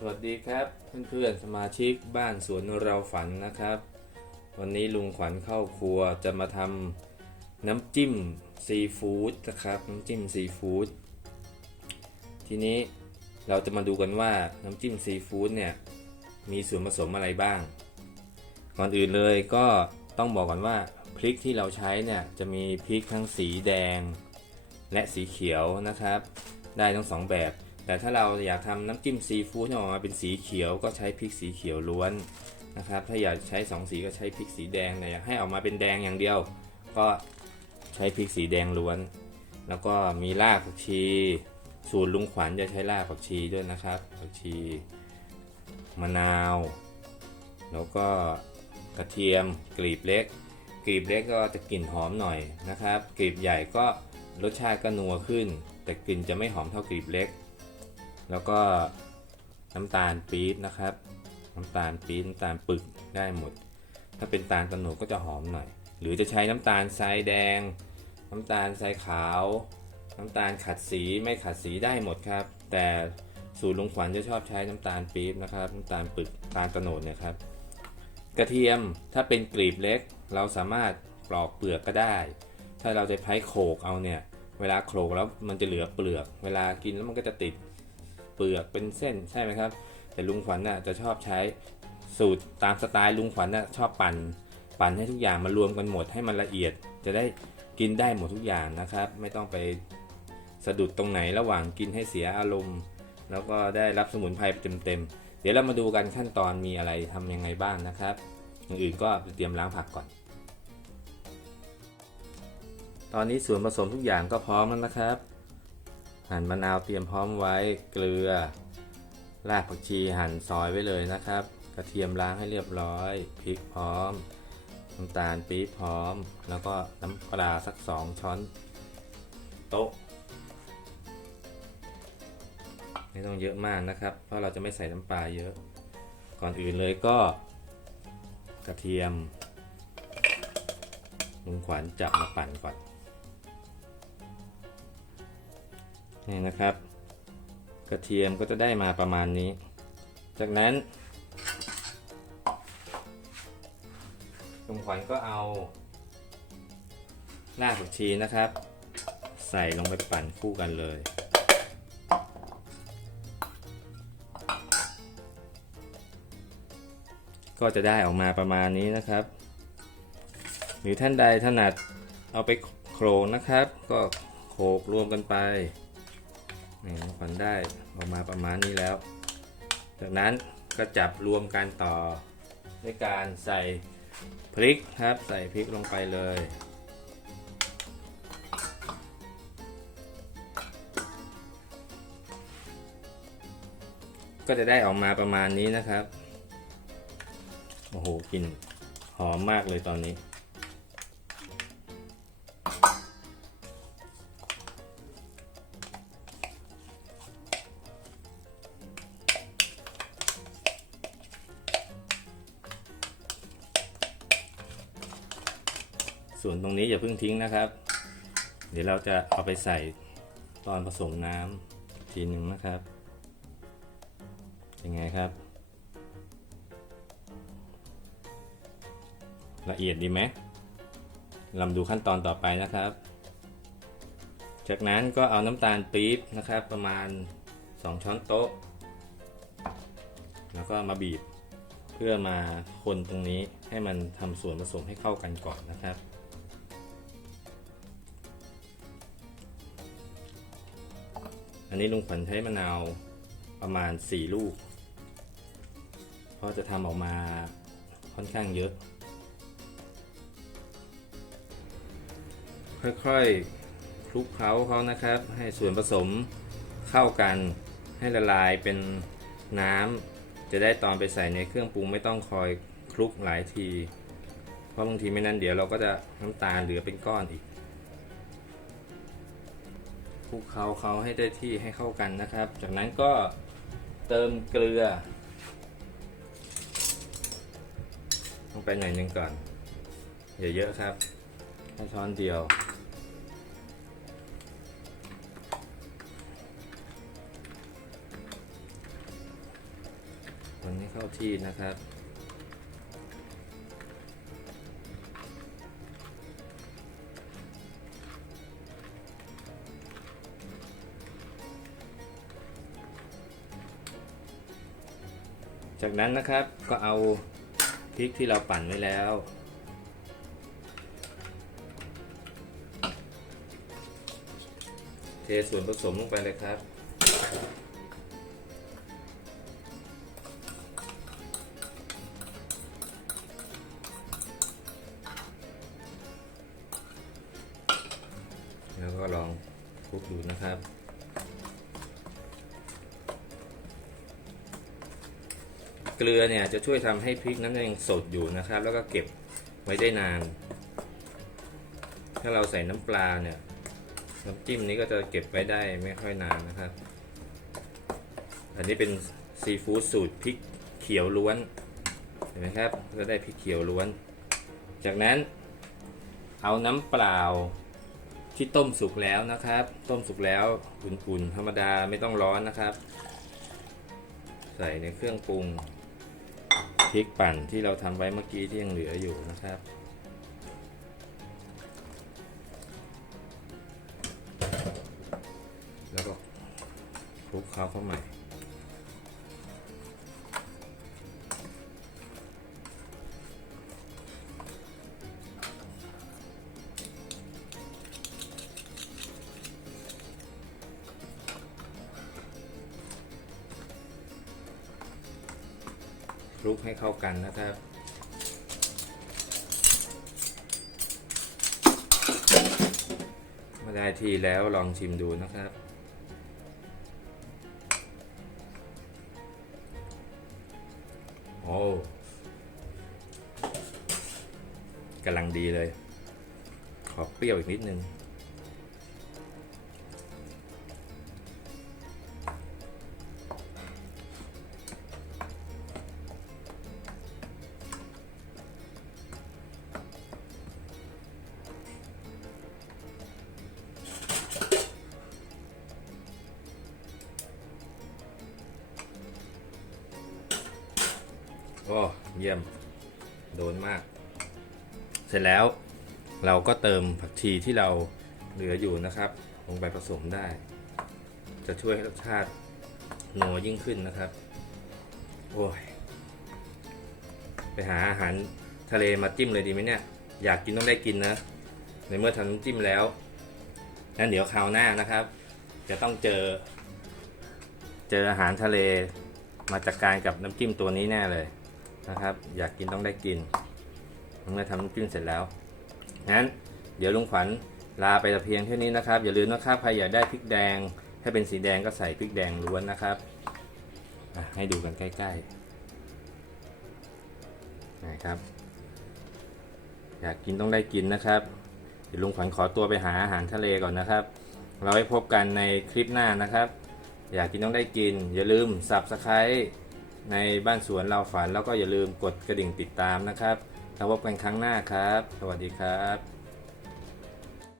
สวัสดีครับเพื่อนๆสมาชิกบ้านสวนเราฝันนะครับ วันนี้ลุงขวัญเข้าครัวจะมาทำน้ำจิ้มซีฟู้ดนะครับน้ำจิ้มซีฟู้ดทีนี้เราจะมาดูกันว่าน้ำจิ้มซีฟู้ดเนี่ยมีส่วนผสมอะไรบ้าง ก่อนอื่นเลยก็ต้องบอกก่อนว่าพริกที่เราใช้เนี่ยจะมีพริกทั้งสีแดง และสีเขียวนะครับ ได้ทั้งสองแบบ แต่ถ้าเราอยากทำน้ำจิ้มซีฟู้ดให้ออกมาเป็นสีเขียวก็ใช้พริกสีเขียวล้วนนะครับ ถ้าอยากใช้สองสีก็ใช้พริกสีแดงแต่อยากให้ออกมาเป็นแดงอย่างเดียว ก็ใช้พริกสีแดงล้วน แล้วก็มีรากผักชี สูตรลุงขวัญจะใช้รากผักชีด้วยนะครับผักชีมะนาว แล้วก็กระเทียมกลีบเล็กกลีบเล็กก็จะกลิ่นหอมหน่อยนะครับกลีบใหญ่ก็รสชาติก็นัวขึ้น แต่กลิ่นจะไม่หอมเท่ากลีบเล็ก แล้วก็น้ำตาลปี๊บนะครับ น้ำตาลปี๊บน้ำตาลปึกได้หมด ถ้าเป็นตาลตะโนดก็จะหอมหน่อย หรือจะใช้น้ำตาลทรายแดง น้ำตาลทรายขาว น้ำตาลขัดสีไม่ขัดสีได้หมดครับ แต่สูตรลุงขวัญจะชอบใช้น้ำตาลปี๊บนะครับ น้ำตาลปึกตาลตะโนดเนี่ยครับ กระเทียมถ้าเป็นกลีบเล็ก เราสามารถปลอกเปลือกก็ได้ ถ้าเราจะใช้โขกเอาเนี่ย เวลาโขลกแล้วมันจะเหลือเปลือก เวลากินแล้วมันก็จะติด เปลือกเป็นเส้นใช่ไหมครับ แต่ลุงขวัญน่ะจะชอบใช้สูตรตามสไตล์ลุงขวัญน่ะชอบปั่น ปั่นให้ทุกอย่างมารวมกันหมดให้มันละเอียด จะได้กินได้หมดทุกอย่างนะครับ ไม่ต้องไปสะดุดตรงไหนระหว่างกินให้เสียอารมณ์ แล้วก็ได้รับสมุนไพรเต็มๆเดี๋ยวเรามาดูกันขั้นตอนมีอะไรทำยังไงบ้างนะครับอย่างอื่นก็เตรียมล้างผักก่อน ตอนนี้ส่วนผสมทุกอย่างก็พร้อมแล้วนะครับ หั่นมะนาวเตรียมพร้อมไว้เกลือ รากผักชีหั่นซอยไว้เลยนะครับ กระเทียมล้างให้เรียบร้อยพริกพร้อมน้ำตาลปี๊บพร้อม แล้วก็น้ำปลาสักสองช้อนโต๊ะไม่ต้องเยอะมากนะครับ เพราะเราจะไม่ใส่น้ำปลาเยอะ ก่อนอื่นเลยก็ กระเทียมลุงขวัญจับมาปั่นก่อน นี่นะครับ กระเทียมก็จะได้มาประมาณนี้ จากนั้นลุงขวัญก็เอารากผักชีนะครับ ใส่ลงไปปั่นคู่กันเลย ก็จะได้ออกมาประมาณนี้นะครับ หรือท่านใดถนัดเอาไปโขลกนะครับ ก็โขลกรวมกันไป นี่น้องขวัญได้ออกมาประมาณนี้แล้ว จากนั้นก็จับรวมกันต่อด้วยการใส่พริกครับ ใส่พริกลงไปเลยก็จะได้ออกมาประมาณนี้นะครับ โอ้โหกลิ่นหอมมากเลยตอนนี้ ส่วนตรงนี้อย่าเพิ่งทิ้งนะครับ เดี๋ยวเราจะเอาไปใส่ตอนผสมน้ำทีหนึ่งนะครับยังไงครับ ละเอียดดีไหมลำดูขั้นตอนต่อไปนะครับ จากนั้นก็เอาน้ำตาลปี๊บนะครับ ประมาณ 2 ช้อนโต๊ะ แล้วก็มาบีบเพื่อมาคนตรงนี้ให้มันทำส่วนผสมให้เข้ากันก่อนนะครับ อันนี้ลุงขวัญใช้มะนาวประมาณ 4 ลูก เพราะจะทำออกมาค่อนข้างเยอะ ค่อยๆคลุกเคล้าเขานะครับ ให้ส่วนผสมเข้ากันให้ละลายเป็นน้ำจะได้ตอนไปใส่ในเครื่องปรุงไม่ต้องคอยคลุกหลายที เพราะบางทีไม่นั้นเดี๋ยวเราก็จะน้ำตาลเหลือเป็นก้อนอีก คลุกเคล้าเขาให้ได้ที่ให้เข้ากันนะครับ จากนั้นก็เติมเกลือ ลงไปหน่อยหนึงก่อนอย่าเยอะครับแค่ช้อนเดียวจให้เข้าที่นะครับ จากนั้นนะครับก็เอาพริกที่เราปั่นไว้แล้ว เทส่วนผสมลงไปเลยครับ แล้วก็ลองคลุกดูนะครับ เกลือเนี่ยจะช่วยทำให้พริกนั้นยังสดอยู่นะครับ แล้วก็เก็บไว้ได้นาน ถ้าเราใส่น้ำปลาเนี่ยน้ำจิ้มนี้ก็จะเก็บไว้ได้ไม่ค่อยนานนะครับ อันนี้เป็นซีฟู้ดสูตรพริกเขียวล้วนเห็นไหมครับก็ได้พริกเขียวล้วน จากนั้นเอาน้ำเปล่าที่ต้มสุกแล้วนะครับ ต้มสุกแล้วอุ่นๆธรรมดาไม่ต้องร้อนนะครับ ใส่ในเครื่องปรุง พริกปั่นที่เราทำไว้เมื่อกี้ที่ยังเหลืออยู่นะครับ แล้วก็คลุกเคล้าเข้าใหม่ ลุกให้เข้ากันนะครับ มาได้ทีแล้วลองชิมดูนะครับโอ้กำลังดีเลย ขอเปรี้ยวอีกนิดนึง เยี่ยม โดนมาก เสร็จแล้วเราก็เติมผักชีที่เราเหลืออยู่นะครับ ลงไปผสมได้ จะช่วยให้รสชาติหนัวยิ่งขึ้นนะครับ โอ้ย ไปหาอาหารทะเลมาจิ้มเลยดีไหมเนี่ย อยากกินต้องได้กินนะ ในเมื่อทำน้ำจิ้มแล้วงั้นเดี๋ยวคราวหน้านะครับ จะต้องเจอ เจออาหารทะเลมาจัดกการกับน้ำจิ้มตัวนี้แน่เลย นะครับ อยากกินต้องได้กินเมื่อทำน้ำจิ้มเสร็จแล้วงั้น เดี๋ยวลุงขวัญลาไปแต่เพียงเท่านี้นะครับ อย่าลืมนะครับใครอยากได้พริกแดง ถ้าเป็นสีแดงก็ใส่พริกแดงล้วนนะครับให้ดูกันใกล้ๆนะครับ อยากกินต้องได้กินนะครับเดี๋ยวลุงขวัญขอตัวไปหาอาหารทะเลก่อนนะครับ เราไว้พบกันในคลิปหน้านะครับ อยากกินต้องได้กิน อย่าลืม subscribe ในบ้านสวนเราฝันแล้วก็อย่าลืมกดกระดิ่งติดตามนะครับแล้วพบกันครั้งหน้าครับ สวัสดีครับ